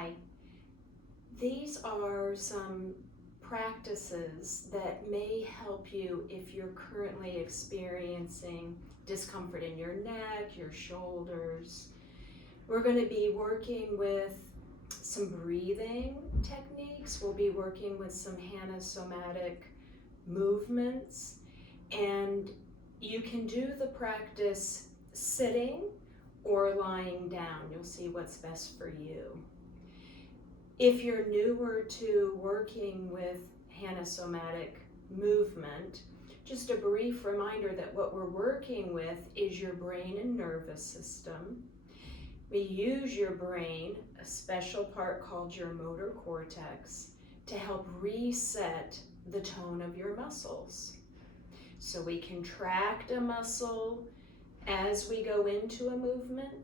Hi. These are some practices that may help you if you're currently experiencing discomfort in your neck, your shoulders. We're going to be working with some breathing techniques. We'll be working with some somatic movements, and you can do the practice sitting or lying down. You'll see what's best for you. If you're newer to working with somatic movement, just a brief reminder that what we're working with is your brain and nervous system. We use your brain, a special part called your motor cortex, to help reset the tone of your muscles. So we contract a muscle as we go into a movement,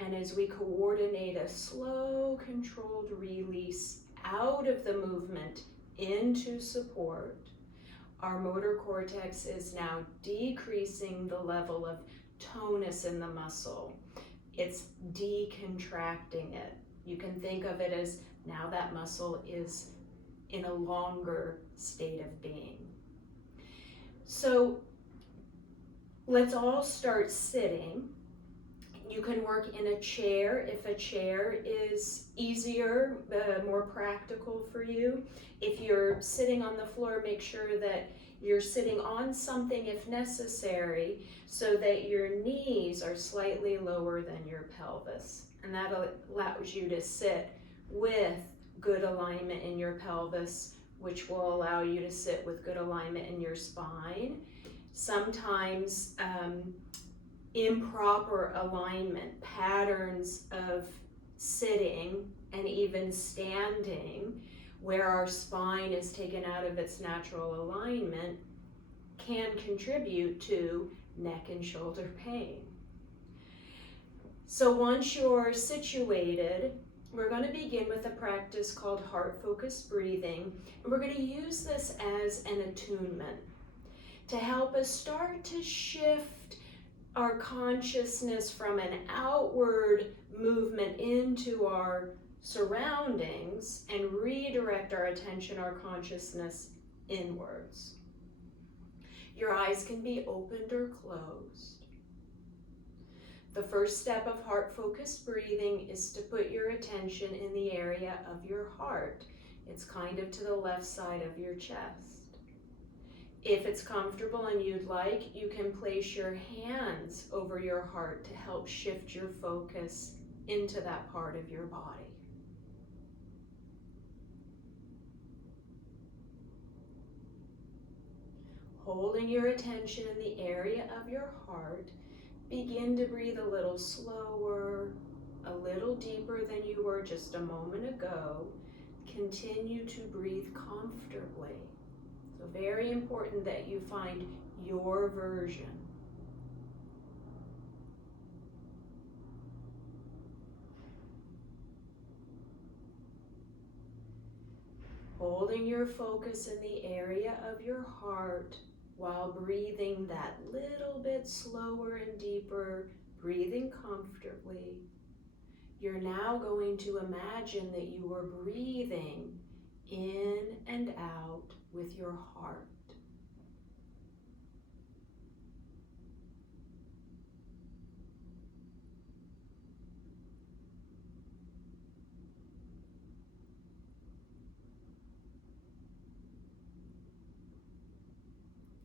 and as we coordinate a slow, controlled release out of the movement into support, our motor cortex is now decreasing the level of tonus in the muscle. It's decontracting it. You can think of it as now that muscle is in a longer state of being. So let's all start sitting. You can work in a chair if a chair is easier, more practical for you. If you're sitting on the floor, make sure that you're sitting on something if necessary, so that your knees are slightly lower than your pelvis. And that allows you to sit with good alignment in your pelvis, which will allow you to sit with good alignment in your spine. Sometimes improper alignment, patterns of sitting and even standing where our spine is taken out of its natural alignment can contribute to neck and shoulder pain. So once you're situated, we're going to begin with a practice called heart-focused breathing, and we're going to use this as an attunement to help us start to shift our consciousness from an outward movement into our surroundings and redirect our attention, our consciousness inwards. Your eyes can be opened or closed. The first step of heart-focused breathing is to put your attention in the area of your heart. It's kind of to the left side of your chest. If it's comfortable and you'd like, you can place your hands over your heart to help shift your focus into that part of your body. Holding your attention in the area of your heart, begin to breathe a little slower, a little deeper than you were just a moment ago. Continue to breathe comfortably. So very important that you find your version. Holding your focus in the area of your heart while breathing that little bit slower and deeper, breathing comfortably. You're now going to imagine that you are breathing in and out with your heart.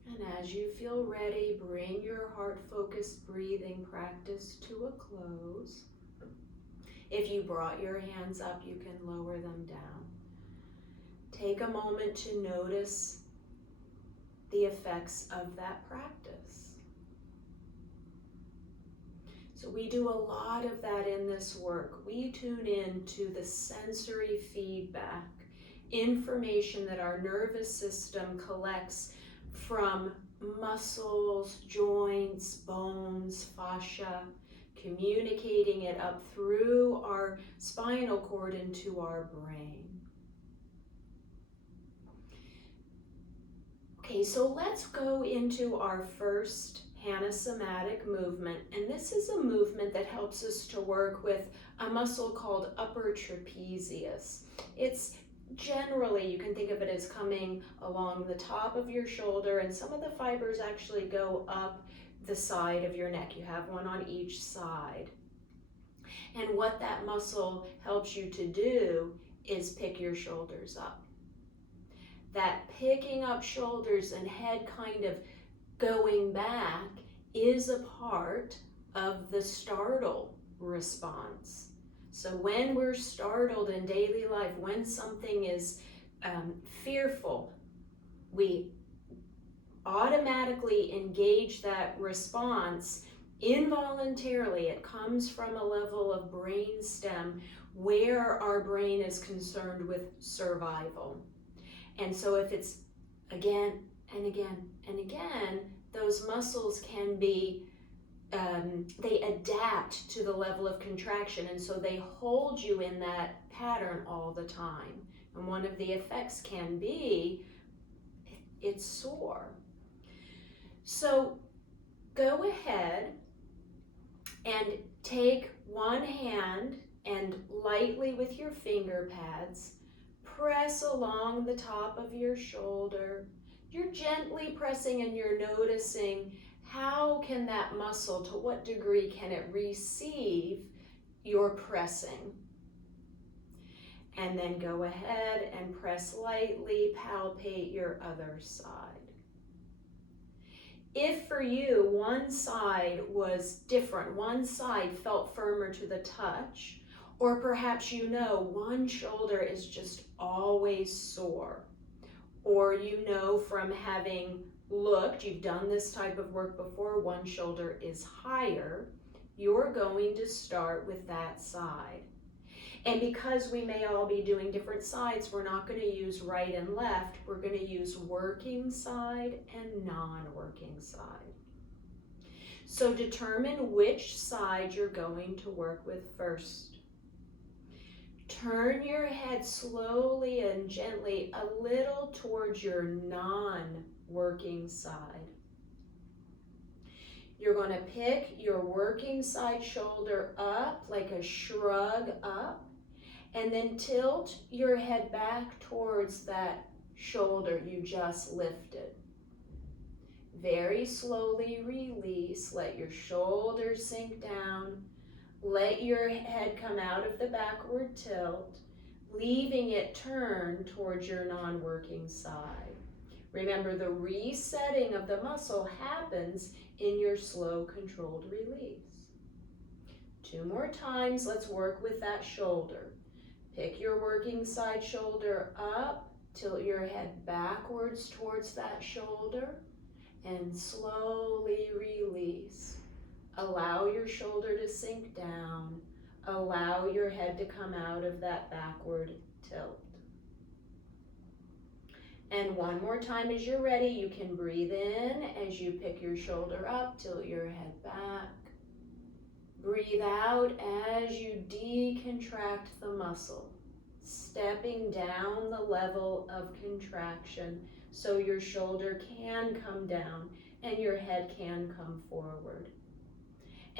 And as you feel ready, bring your heart-focused breathing practice to a close. If you brought your hands up, you can lower them down. Take a moment to notice the effects of that practice. So we do a lot of that in this work. We tune in to the sensory feedback, information that our nervous system collects from muscles, joints, bones, fascia, communicating it up through our spinal cord into our brain. Okay, so let's go into our first somatic movement, and this is a movement that helps us to work with a muscle called upper trapezius. It's generally, you can think of it as coming along the top of your shoulder, and some of the fibers actually go up the side of your neck. You have one on each side. And what that muscle helps you to do is pick your shoulders up. That picking up shoulders and head kind of going back is a part of the startle response. So when we're startled in daily life, when something is fearful, we automatically engage that response involuntarily. It comes from a level of brain stem where our brain is concerned with survival. And so if it's again and again and again, those muscles can be, they adapt to the level of contraction, and so they hold you in that pattern all the time. And one of the effects can be, it's sore. So go ahead and take one hand and lightly with your finger pads, press along the top of your shoulder. You're gently pressing and you're noticing how can that muscle, to what degree can it receive your pressing? And then go ahead and press lightly, palpate your other side. If for you one side was different, one side felt firmer to the touch, or perhaps you know one shoulder is just always sore, or you know from having looked, you've done this type of work before, one shoulder is higher, you're going to start with that side. And because we may all be doing different sides, we're not going to use right and left. We're going to use working side and non-working side. So determine which side you're going to work with first. Turn your head slowly and gently a little towards your non-working side. You're going to pick your working side shoulder up like a shrug up, and then tilt your head back towards that shoulder you just lifted. Very slowly release, let your shoulders sink down, let your head come out of the backward tilt, leaving it turned towards your non-working side. Remember, the resetting of the muscle happens in your slow, controlled release. 2 more times, let's work with that shoulder. Pick your working side shoulder up, tilt your head backwards towards that shoulder, and slowly release. Allow your shoulder to sink down. Allow your head to come out of that backward tilt. And one more time as you're ready, you can breathe in as you pick your shoulder up, tilt your head back. Breathe out as you decontract the muscle, stepping down the level of contraction so your shoulder can come down and your head can come forward.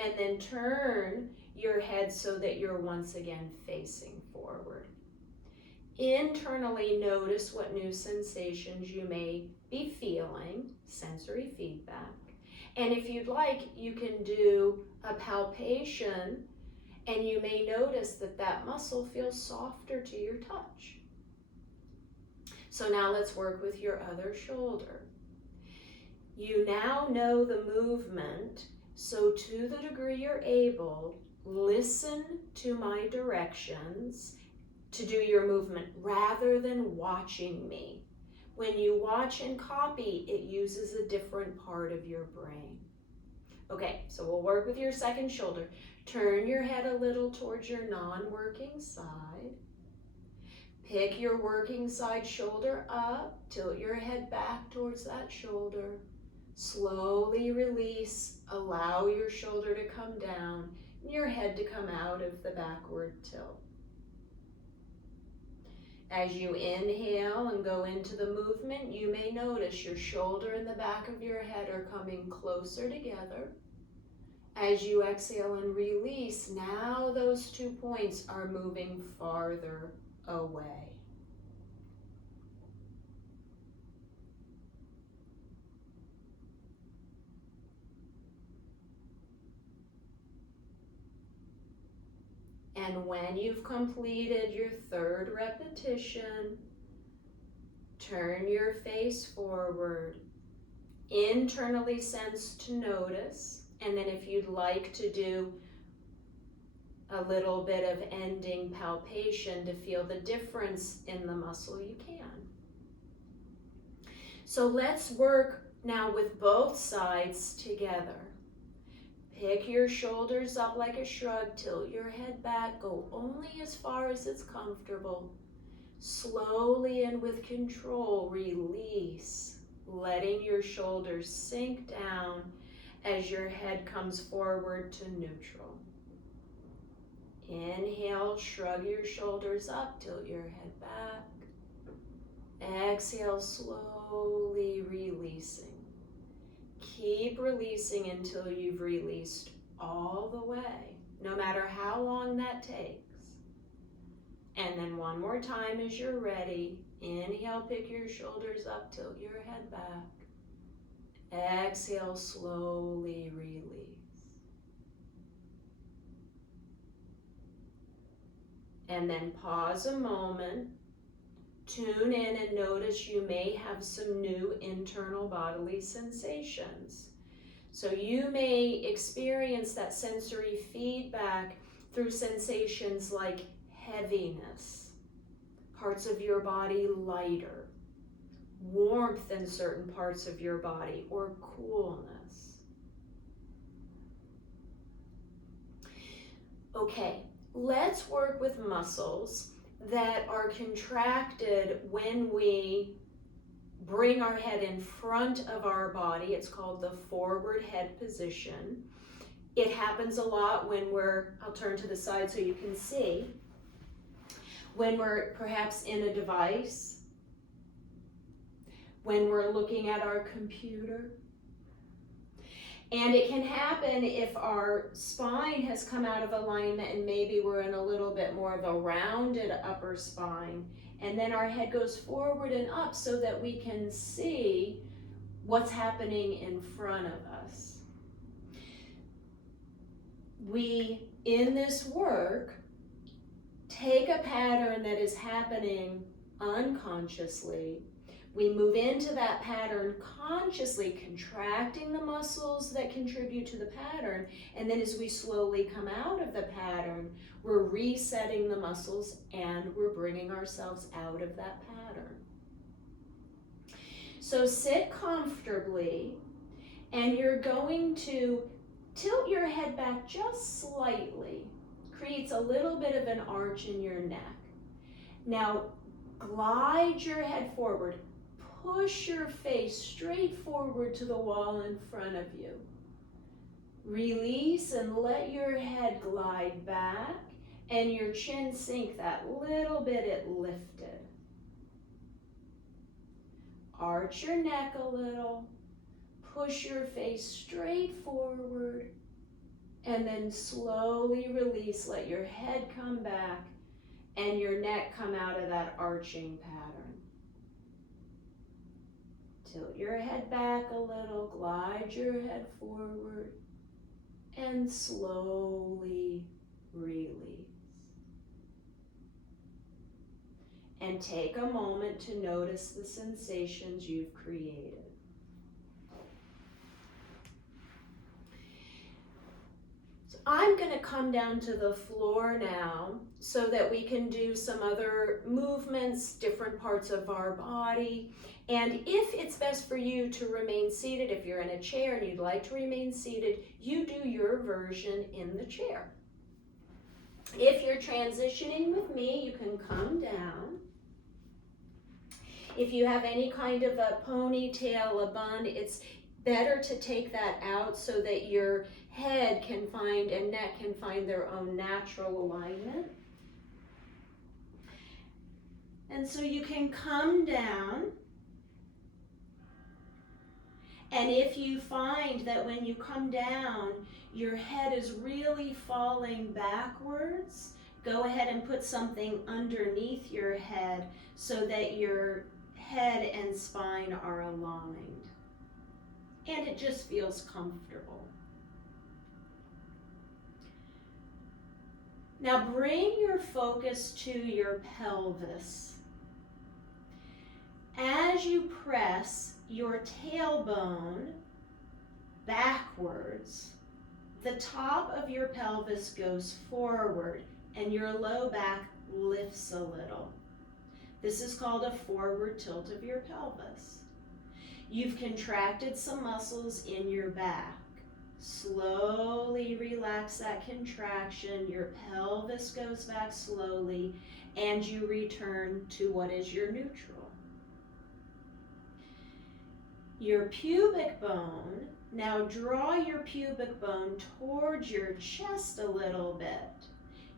And then turn your head so that you're once again facing forward. Internally notice what new sensations you may be feeling, sensory feedback. And if you'd like, you can do a palpation, and you may notice that that muscle feels softer to your touch. So now let's work with your other shoulder. You now know the movement, so to the degree you're able, listen to my directions to do your movement rather than watching me. When you watch and copy, it uses a different part of your brain. Okay, so we'll work with your second shoulder. Turn your head a little towards your non-working side. Pick your working side shoulder up, tilt your head back towards that shoulder. Slowly release, allow your shoulder to come down and your head to come out of the backward tilt. As you inhale and go into the movement, you may notice your shoulder and the back of your head are coming closer together. As you exhale and release, now those 2 points are moving farther away. And when you've completed your 3rd repetition, turn your face forward, internally sense to notice, and then if you'd like to do a little bit of ending palpation to feel the difference in the muscle, you can. So let's work now with both sides together. Pick your shoulders up like a shrug, tilt your head back, go only as far as it's comfortable. Slowly and with control, release, letting your shoulders sink down as your head comes forward to neutral. Inhale, shrug your shoulders up, tilt your head back. Exhale, slowly releasing. Keep releasing until you've released all the way, no matter how long that takes. And then one more time as you're ready. Inhale, pick your shoulders up, tilt your head back. Exhale, slowly release. And then pause a moment. Tune in and notice you may have some new internal bodily sensations. So you may experience that sensory feedback through sensations like heaviness, parts of your body lighter, warmth in certain parts of your body, or coolness. Okay, let's work with muscles that are contracted when we bring our head in front of our body. It's called the forward head position. It happens a lot when I'll turn to the side so you can see, when we're perhaps in a device, when we're looking at our computer. And it can happen if our spine has come out of alignment and maybe we're in a little bit more of a rounded upper spine. And then our head goes forward and up so that we can see what's happening in front of us. We, in this work, take a pattern that is happening unconsciously. We move into that pattern consciously, contracting the muscles that contribute to the pattern. And then as we slowly come out of the pattern, we're resetting the muscles and we're bringing ourselves out of that pattern. So sit comfortably, and you're going to tilt your head back just slightly. Creates a little bit of an arch in your neck. Now, glide your head forward. Push your face straight forward to the wall in front of you. Release and let your head glide back and your chin sink that little bit it lifted. Arch your neck a little. Push your face straight forward and then slowly release. Let your head come back and your neck come out of that arching pattern. Tilt your head back a little, glide your head forward, and slowly release. And take a moment to notice the sensations you've created. So I'm going to come down to the floor now so that we can do some other movements, different parts of our body. And if it's best for you to remain seated, if you're in a chair and you'd like to remain seated, you do your version in the chair. If you're transitioning with me, you can come down. If you have any kind of a ponytail, a bun, it's better to take that out so that your head can find and neck can find their own natural alignment. And so you can come down. And if you find that when you come down, your head is really falling backwards, go ahead and put something underneath your head so that your head and spine are aligned. And it just feels comfortable. Now bring your focus to your pelvis. As you press your tailbone backwards, the top of your pelvis goes forward and your low back lifts a little. This is called a forward tilt of your pelvis. You've contracted some muscles in your back. Slowly relax that contraction. Your pelvis goes back slowly and you return to what is your neutral. Your pubic bone, now draw your pubic bone towards your chest a little bit.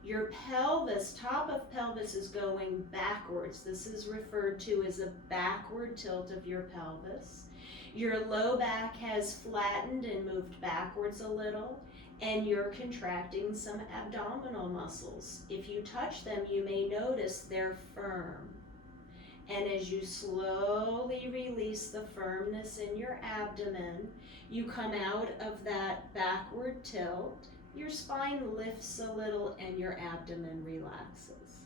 Your pelvis, top of pelvis is going backwards. This is referred to as a backward tilt of your pelvis. Your low back has flattened and moved backwards a little, and you're contracting some abdominal muscles. If you touch them, you may notice they're firm. And as you slowly release the firmness in your abdomen, you come out of that backward tilt, your spine lifts a little and your abdomen relaxes.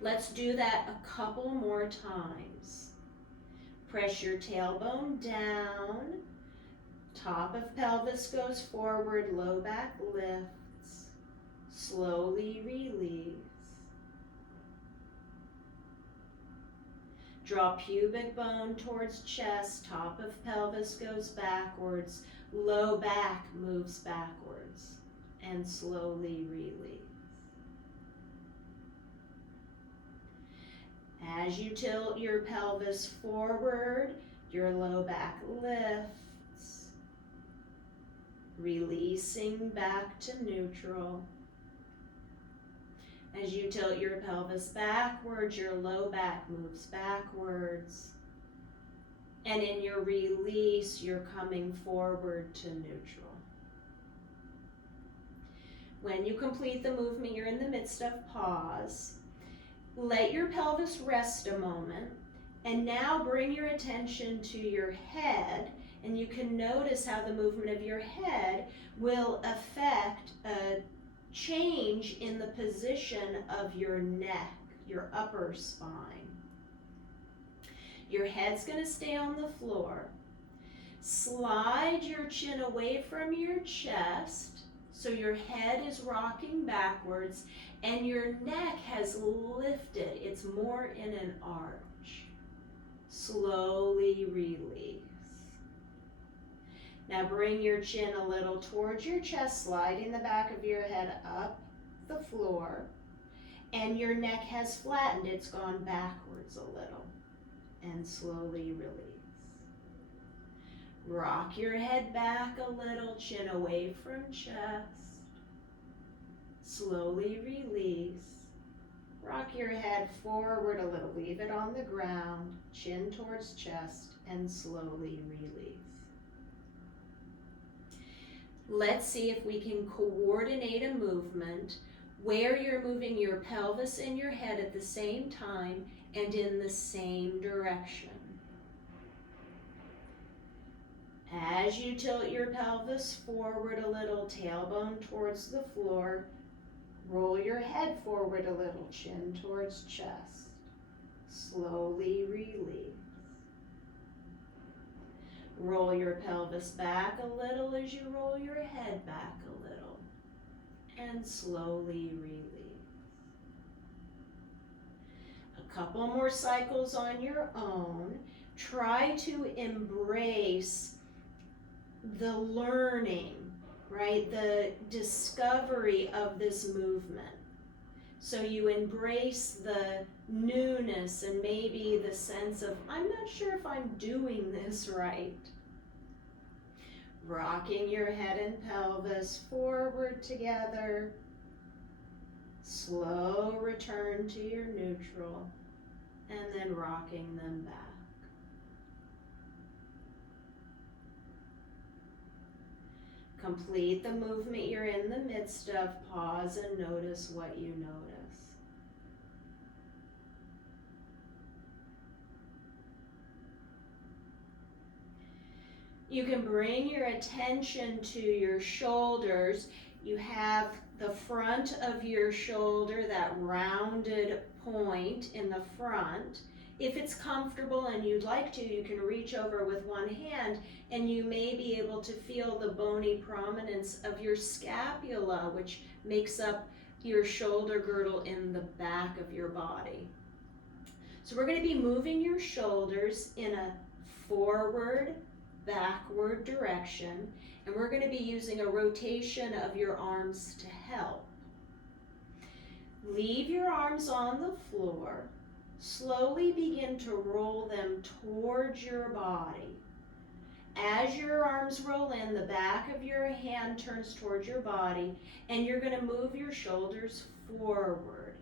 Let's do that a couple more times. Press your tailbone down, top of pelvis goes forward, low back lifts, slowly release. Draw pubic bone towards chest, top of pelvis goes backwards, low back moves backwards, and slowly release. As you tilt your pelvis forward, your low back lifts, releasing back to neutral. As you tilt your pelvis backwards, your low back moves backwards. And in your release, you're coming forward to neutral. When you complete the movement, you're in the midst of pause. Let your pelvis rest a moment. And now bring your attention to your head. And you can notice how the movement of your head will affect a change in the position of your neck, your upper spine. Your head's going to stay on the floor. Slide your chin away from your chest so your head is rocking backwards and your neck has lifted. It's more in an arch. Slowly release. Now bring your chin a little towards your chest, sliding the back of your head up the floor, and your neck has flattened. It's gone backwards a little, and slowly release. Rock your head back a little, chin away from chest. Slowly release. Rock your head forward a little, leave it on the ground, chin towards chest, and slowly release. Let's see if we can coordinate a movement where you're moving your pelvis and your head at the same time and in the same direction. As you tilt your pelvis forward a little, tailbone towards the floor, roll your head forward a little, chin towards chest. Slowly release. Roll your pelvis back a little as you roll your head back a little, and slowly release. A couple more cycles on your own. Try to embrace the learning, right? The discovery of this movement. So you embrace the newness and maybe the sense of, I'm not sure if I'm doing this right. Rocking your head and pelvis forward together, slow return to your neutral, and then rocking them back. Complete the movement you're in the midst of. Pause and notice what you notice. You can bring your attention to your shoulders. You have the front of your shoulder, that rounded point in the front. If it's comfortable and you'd like to, you can reach over with one hand and you may be able to feel the bony prominence of your scapula, which makes up your shoulder girdle in the back of your body. So we're going to be moving your shoulders in a forward, backward direction, and we're going to be using a rotation of your arms to help. Leave your arms on the floor. Slowly begin to roll them towards your body. As your arms roll in, the back of your hand turns towards your body, and you're going to move your shoulders forward.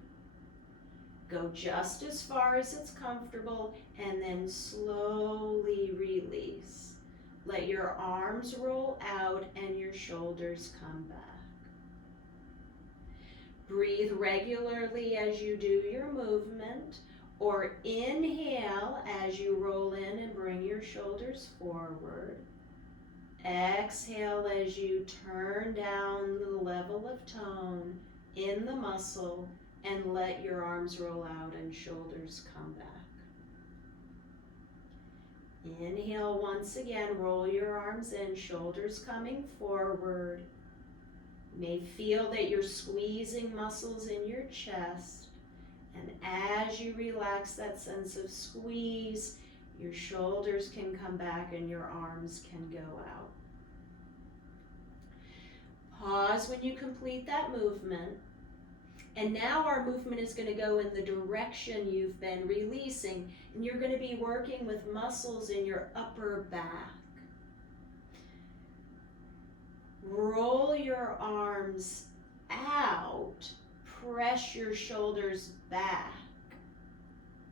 Go just as far as it's comfortable, and then slowly release. Let your arms roll out and your shoulders come back. Breathe regularly as you do your movement, or inhale as you roll in and bring your shoulders forward. Exhale as you turn down the level of tone in the muscle and let your arms roll out and shoulders come back. Inhale once again, roll your arms in, shoulders coming forward. You may feel that you're squeezing muscles in your chest. And as you relax that sense of squeeze, your shoulders can come back and your arms can go out. Pause when you complete that movement. And now our movement is going to go in the direction you've been releasing. And you're going to be working with muscles in your upper back. Roll your arms out. Press your shoulders back.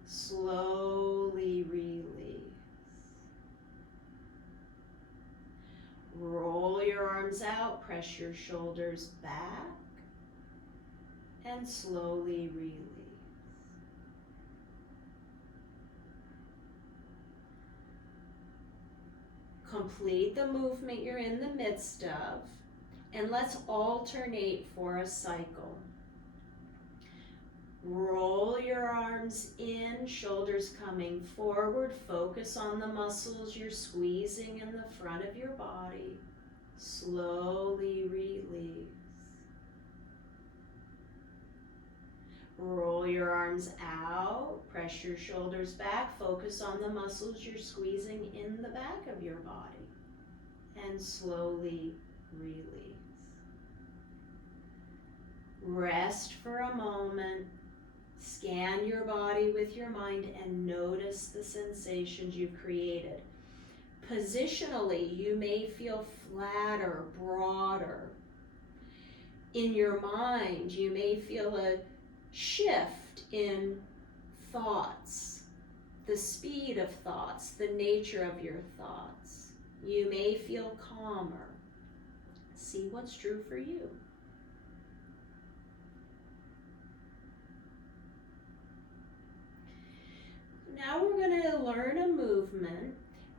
Slowly release. Roll your arms out. Press your shoulders back. And slowly release. Complete the movement you're in the midst of, and let's alternate for a cycle. Roll your arms in, shoulders coming forward. Focus on the muscles you're squeezing in the front of your body. Slowly release. Roll your arms out, press your shoulders back, focus on the muscles you're squeezing in the back of your body, and slowly release. Rest for a moment, scan your body with your mind, and notice the sensations you've created. Positionally, you may feel flatter, broader. In your mind, you may feel a shift in thoughts, the speed of thoughts, the nature of your thoughts. You may feel calmer. See what's true for you. Now we're going to learn a movement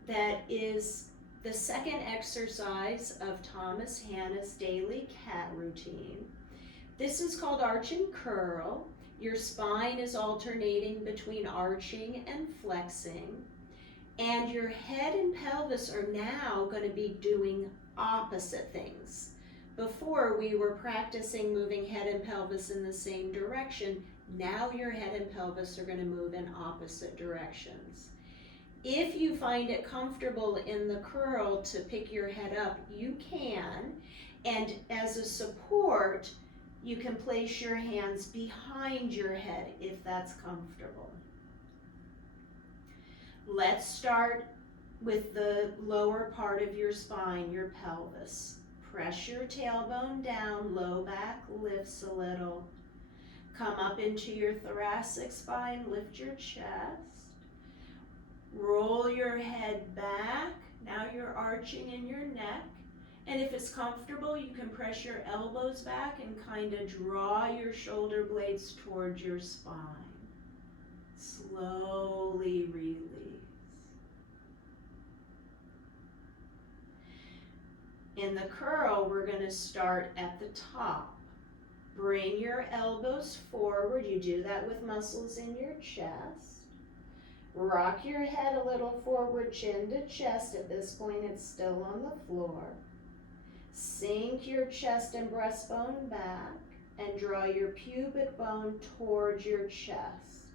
that is the second exercise of Thomas Hanna's daily cat routine. This is called arch and curl. Your spine is alternating between arching and flexing. And your head and pelvis are now going to be doing opposite things. Before, we were practicing moving head and pelvis in the same direction. Now your head and pelvis are going to move in opposite directions. If you find it comfortable in the curl to pick your head up, you can. And as a support, you can place your hands behind your head if that's comfortable. Let's start with the lower part of your spine, your pelvis. Press your tailbone down, low back lifts a little. Come up into your thoracic spine, lift your chest. Roll your head back. Now you're arching in your neck. And if it's comfortable, you can press your elbows back and kind of draw your shoulder blades towards your spine. Slowly release. In the curl, we're going to start at the top. Bring your elbows forward. You do that with muscles in your chest. Rock your head a little forward, chin to chest. At this point, it's still on the floor. Sink your chest and breastbone back and draw your pubic bone towards your chest.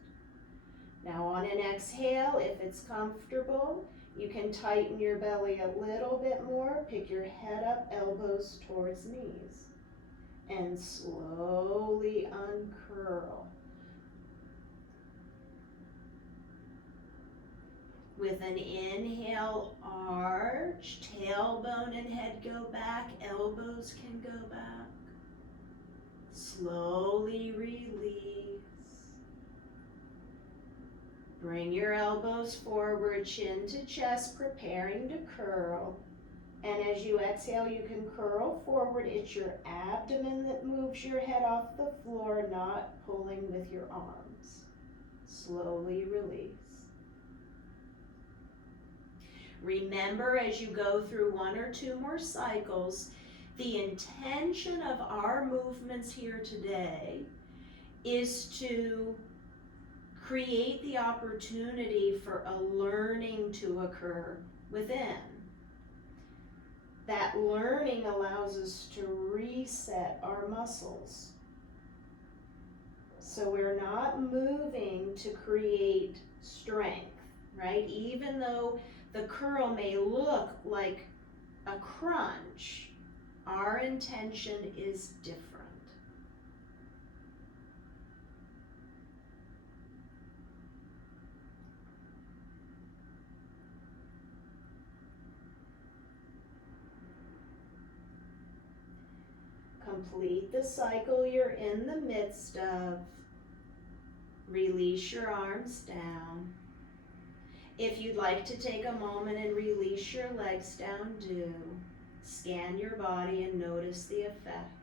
Now on an exhale, if it's comfortable, you can tighten your belly a little bit more. Pick your head up, elbows towards knees. And slowly uncurl. With an inhale, arch, tailbone and head go back, elbows can go back. Slowly release. Bring your elbows forward, chin to chest, preparing to curl. And as you exhale, you can curl forward. It's your abdomen that moves your head off the floor, not pulling with your arms. Slowly release. Remember, as you go through one or two more cycles, the intention of our movements here today is to create the opportunity for a learning to occur within. That learning allows us to reset our muscles. So we're not moving to create strength, right? Even though the curl may look like a crunch, our intention is different. Complete the cycle you're in the midst of. Release your arms down. If you'd like to take a moment and release your legs down, do. Scan your body and notice the effects.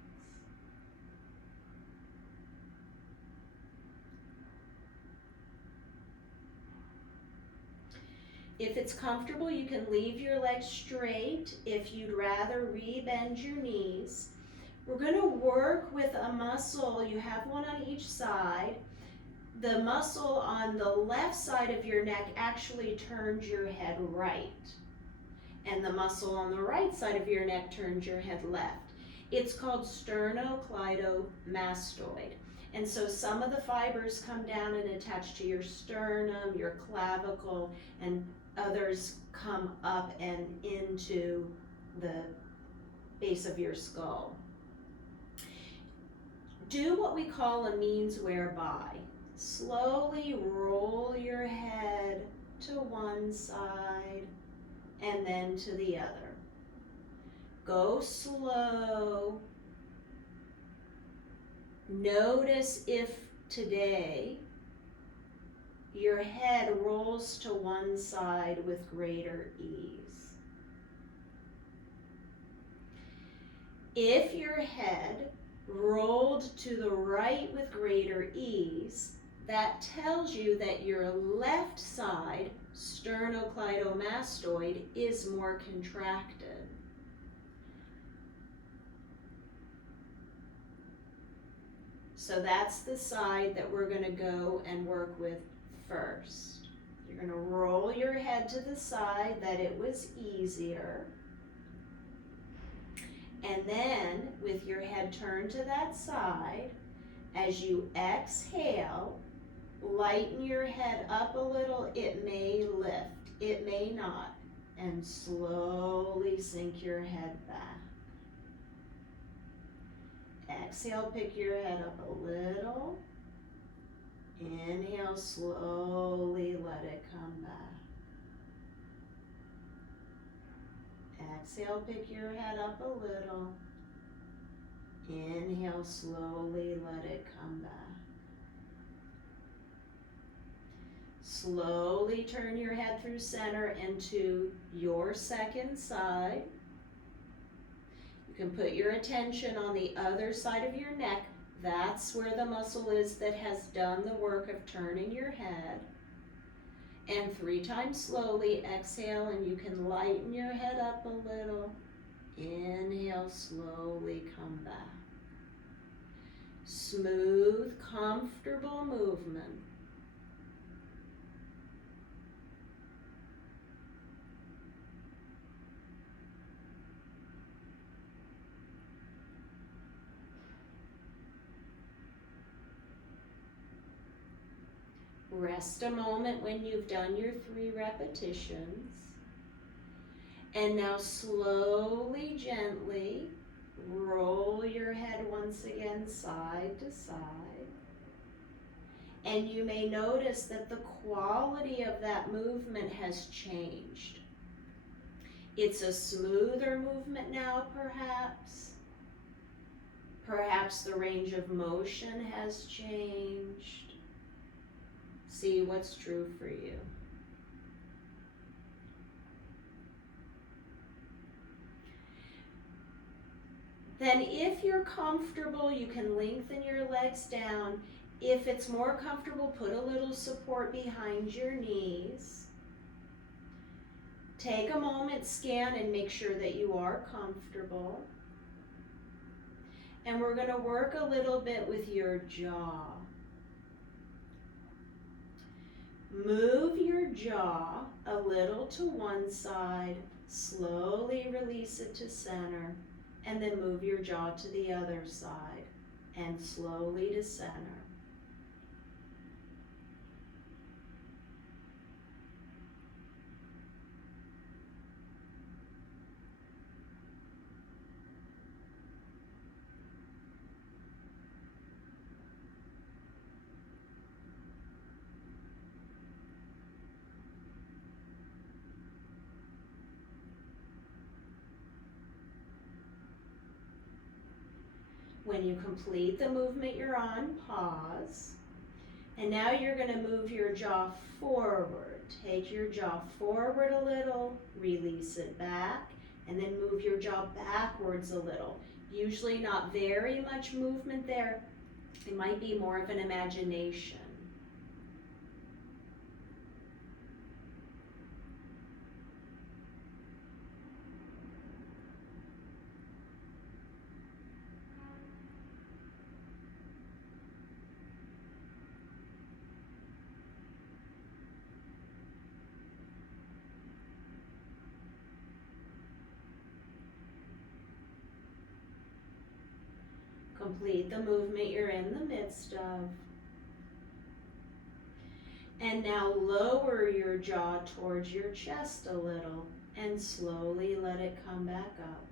If it's comfortable, you can leave your legs straight. If you'd rather, rebend your knees. We're going to work with a muscle. You have one on each side. The muscle on the left side of your neck actually turns your head right. And the muscle on the right side of your neck turns your head left. It's called Sternocleidomastoid. And so some of the fibers come down and attach to your sternum, your clavicle, and others come up and into the base of your skull. Do what we call a means whereby. Slowly roll your head to one side and then to the other. Go slow. Notice if today your head rolls to one side with greater ease. If your head rolled to the right with greater ease, that tells you that your left side, sternocleidomastoid, is more contracted. So that's the side that we're going to go and work with first. You're going to roll your head to the side that it was easier. And then, with your head turned to that side, as you exhale, lighten your head up a little. It may lift, it may not. And slowly sink your head back. Exhale, pick your head up a little. Inhale, slowly let it come back. Exhale, pick your head up a little. Inhale, slowly let it come back. Slowly turn your head through center into your second side. You can put your attention on the other side of your neck. That's where the muscle is that has done the work of turning your head. And 3 times slowly exhale, and you can lighten your head up a little. Inhale, slowly come back. Smooth, comfortable movement. Rest a moment when you've done your 3 repetitions. And now slowly, gently roll your head once again side to side. And you may notice that the quality of that movement has changed. It's a smoother movement now, perhaps. Perhaps the range of motion has changed. See what's true for you. Then if you're comfortable, you can lengthen your legs down. If it's more comfortable, put a little support behind your knees. Take a moment, scan, and make sure that you are comfortable. And we're going to work a little bit with your jaw. Move your jaw a little to one side, slowly release it to center, and then move your jaw to the other side and slowly to center. When you complete the movement you're on, pause. And now you're going to move your jaw forward. Take your jaw forward a little, release it back, and then move your jaw backwards a little. Usually not very much movement there. It might be more of an imagination. Complete the movement you're in the midst of. And now lower your jaw towards your chest a little and slowly let it come back up.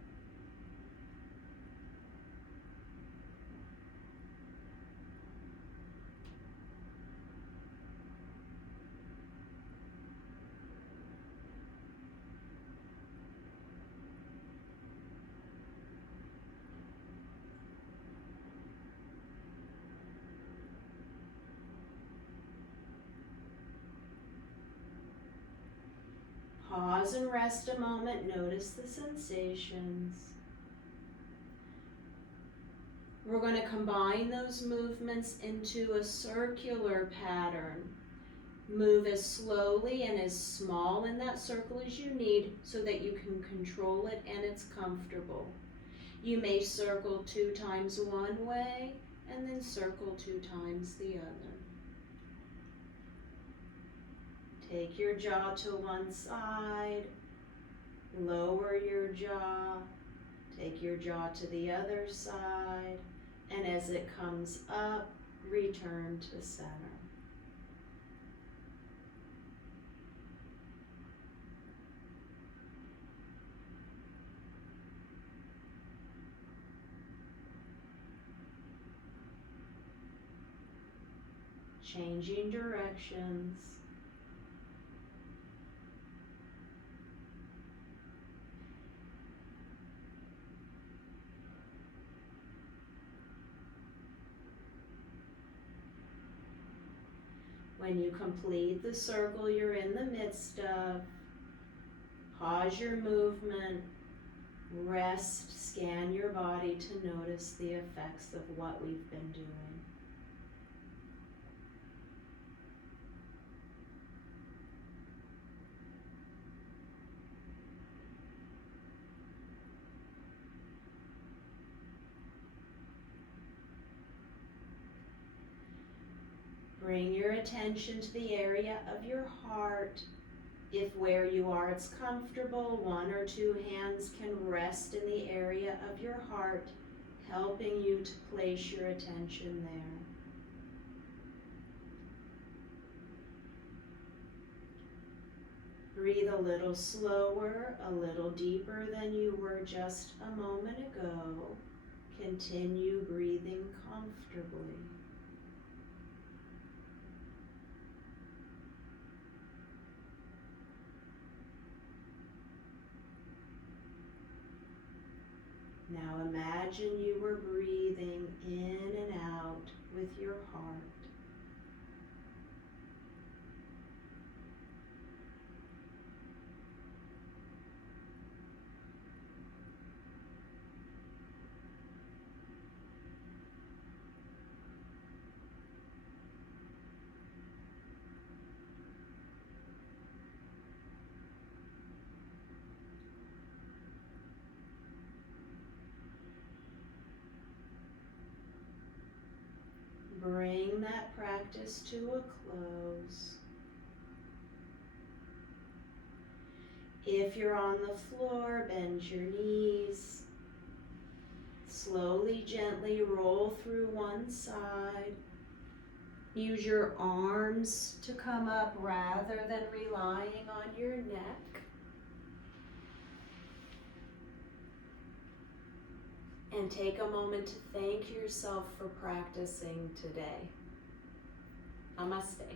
Pause and rest a moment. Notice the sensations. We're going to combine those movements into a circular pattern. Move as slowly and as small in that circle as you need so that you can control it and it's comfortable. You may circle 2 times one way and then circle 2 times the other. Take your jaw to one side, lower your jaw, take your jaw to the other side, and as it comes up, return to center. Changing directions. When you complete the circle you're in the midst of, pause your movement, rest, scan your body to notice the effects of what we've been doing. Bring your attention to the area of your heart. If where you are it's comfortable, one or two hands can rest in the area of your heart, helping you to place your attention there. Breathe a little slower, a little deeper than you were just a moment ago. Continue breathing comfortably. Now imagine you were breathing in and out with your heart. Bring that practice to a close. If you're on the floor, bend your knees. Slowly, gently roll through one side. Use your arms to come up rather than relying on your neck. And take a moment to thank yourself for practicing today. Namaste.